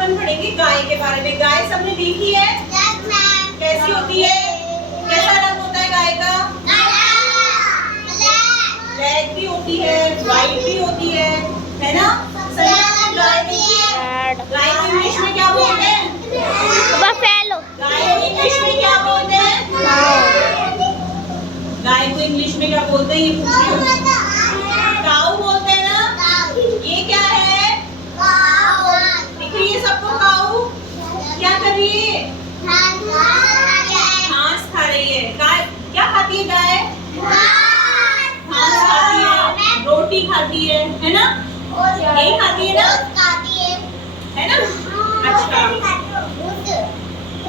अपन पढ़ेंगे गाय के बारे में। गाय सबने देखी है? कैसी होती है? कैसा रंग होता है गाय का? ब्लैक भी होती है, व्हाइट भी होती है ना? सभी गाय देखी है। गाय को इंग्लिश में क्या बोलते हैं? बफेलो। गाय को इंग्लिश में क्या बोलते हैं? गाय को इंग्लिश में क्या बोलते हैं? ये पूछ रही हूँ। काऊ बोलते हैं ना? ये क्या है? दिख रही है सबको काऊ? क्या कर रही है? घास खा रही है। गाय क्या खाती है? गाय घास खाती है, रोटी खाती है ना? यही खाती है ना? है ना? अच्छा,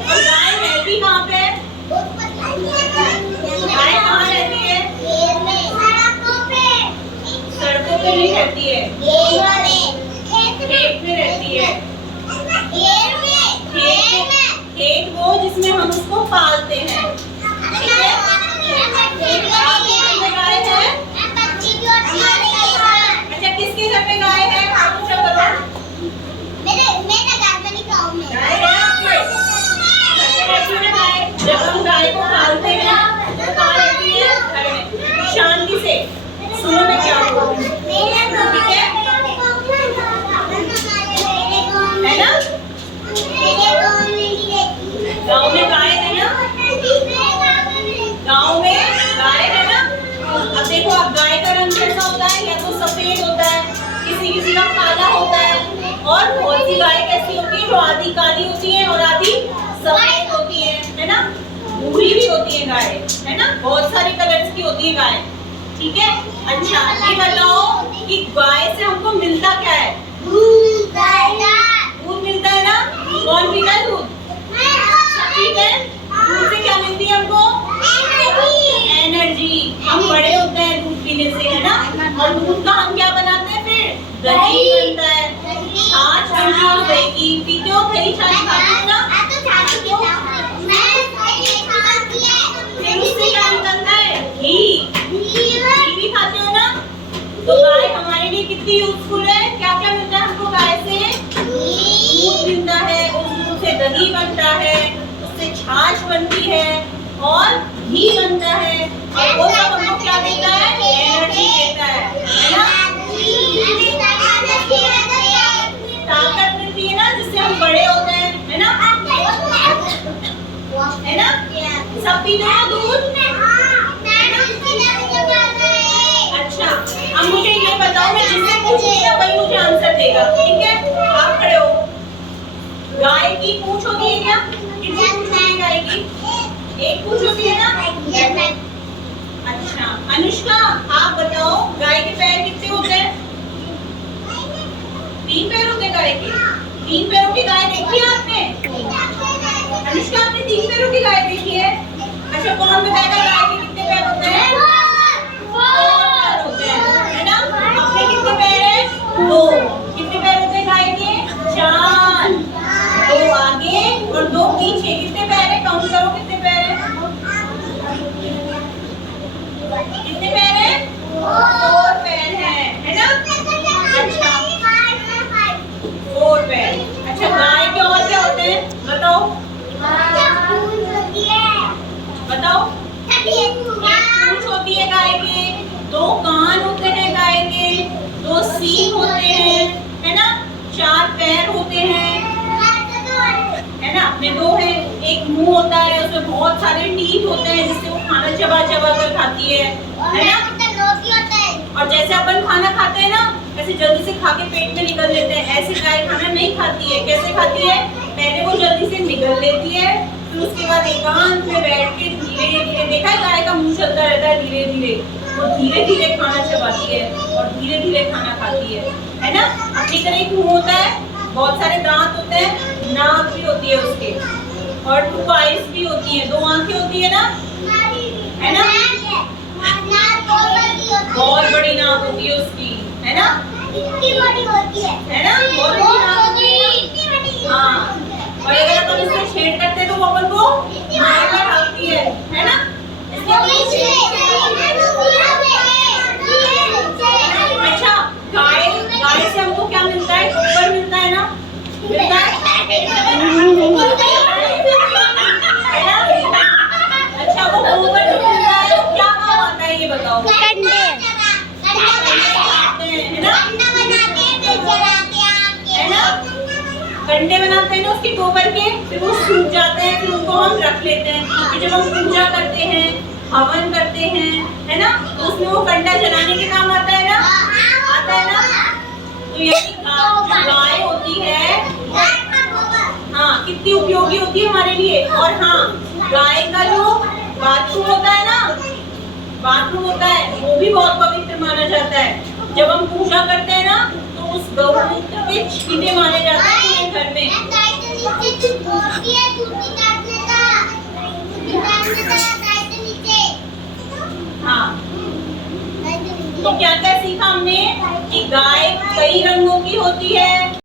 और गाय रहती कहाँ पे? गाय कहाँ रहती है? सड़कों पे नहीं रहती है, खेत में रहती है। खेत वो जिसमें हम उसको पालते हैं। ठीक है? आपके घर में गाय है? अच्छा, किसके घर में गाय है? आप मुझे बताओ। गाय है आपके? रहती है गाय। जब हम गाय को पालते हैं तो कहाँ रहती है? घर में। शांति से सुनो मैं क्या बोल रही हूँ, ठीक है? है ना? गाँव में गाय है ना? गाँव में गाय है ना? अब देखो, अब गाय का रंग कैसा होता है? या तो सफेद होता है, किसी का काला होता है, और बहुत सी गाय कैसी होती है जो आधी काली होती है और आधी सफेद होती है ना? भूरी भी होती है गाय, है ना? बहुत सारी कलर्स की होती है गाय। ठीक है? अच्छा, ये बताओ कि गाय से हमको मिलता क्या है? दूध मिलता है ना? कौन पीता है दूध? ठीक है? दूध से क्या मिलती है हमको? एनर्जी। हम बड़े होते हैं दूध पीने से, है ना? और दूध का हम क्या बनाते हैं फिर? दही बनता है, छाछ बनती है दही की। पीते हो दही छाछ? खाते हो ना? फिर उससे क्या निकलता है? घी भी खाते हो ना? तो गाय हमारे लिए कितनी यूजफुल है? क्या क्या मिलता है हमको गाय से? दूध मिलता है, उस दूध से दही बनता है, उससे छाछ बनती है और घी बनता है, और वो सब हमको क्या देता है? एनर्जी देता है ना? ताकत मिलती है ना, जिससे हम बड़े होते हैं, है ना? है ना? सब पीते हैं दूध? अच्छा, अब मुझे ये बताओ, मैं जिससे पूछूंगी ना वही मुझे आंसर देगा, ठीक है? आप खड़े हो। गाय की पूंछ होती है क्या? कितनी पूंछ होती है गाय की? एक पूंछ होती है ना? अच्छा, अनुष्का आप बताओ, गाय के पैर कितने होते हैं? 3 पैर होते हैं गाय के। 3 पैरों की गाय देखी है आपने? अनुष्का, आपने 3 पैरों की गाय देखी है? अच्छा, कौन बताएगा गाय के कितने पैर होते हैं? 4 पैर होते हैं, है ना? अपने कितने पैर हैं? 2। कितने पैर होते हैं गाय के? 4। 2 आगे और 2 पीछे। कितने पैर है? काउंट करो, कितने पैर है? कितने पैर है? 4 पैर है ना? अच्छा, 4 पैर। अच्छा, गाय के और क्या होते हैं बताओ? बताओ। एक पूंछ होती है गाय के, 2 कान होते हैं गाय के, 2 सींग होते हैं, है ना? 4 पैर होते हैं, है ना? अपने 2 है। एक मुंह होता है, उसमें बहुत सारे टीथ होते हैं जिससे वो खाना चबा कर खाती है ना? और जैसे अपन खाना खाते हैं ना, ऐसे जल्दी से खा के पेट में निकल लेते हैं। ऐसे गाय खाना नहीं खाती है। कैसे खाती है? पहले वो जल्दी से निगल लेती है, फिर उसके बाद एकांत में बैठ के धीरे धीरे, देखा है गाय का मुंह चलता रहता है धीरे धीरे, वो धीरे धीरे खाना चबाती है और धीरे धीरे खाना खाती है ना? अपनी तरह एक मुंह होता है, बहुत सारे दांत होते हैं, नाक भी होती है उसके, और 2 आईज भी होती है, 2 आंखें होती है ना? है ना? बहुत बड़ी नाक होती है उसकी, है ना? है ना? बहुत बड़ी नाक होती है। हाँ, और अगर अपन उससे छेड़ करते तो वो अपन को मारकर भागती है ना? अच्छा, गाय से हमको क्या मिलता है? गोबर मिलता है ना? मिलता है। ये बताओ? कंडे। है ना? है ना? कंडे बनाते हैं ना उसके गोबर के, फिर वो सूख जाते हैं, फिर उनको हम रख लेते हैं। फिर जब हम पूजा करते हैं, हवन करते हैं, है ना, तो उसमें वो कंडा जलाने के काम आता है ना? आता है ना? तो यानी गाय होती है, हाँ, कितनी उपयोगी होती है हमारे लिए। और हाँ, गाय का जो बाथरूम होता है ना, बाथरूम होता है, वो भी बहुत पवित्र माना जाता है। जब हम पूजा करते हैं ना, तो उस गौमूत्र के छींटे मारे जाते हैं पूरे घर में। हाँ, तो क्या क्या सीखा हमने कि गाय कई रंगों की होती है।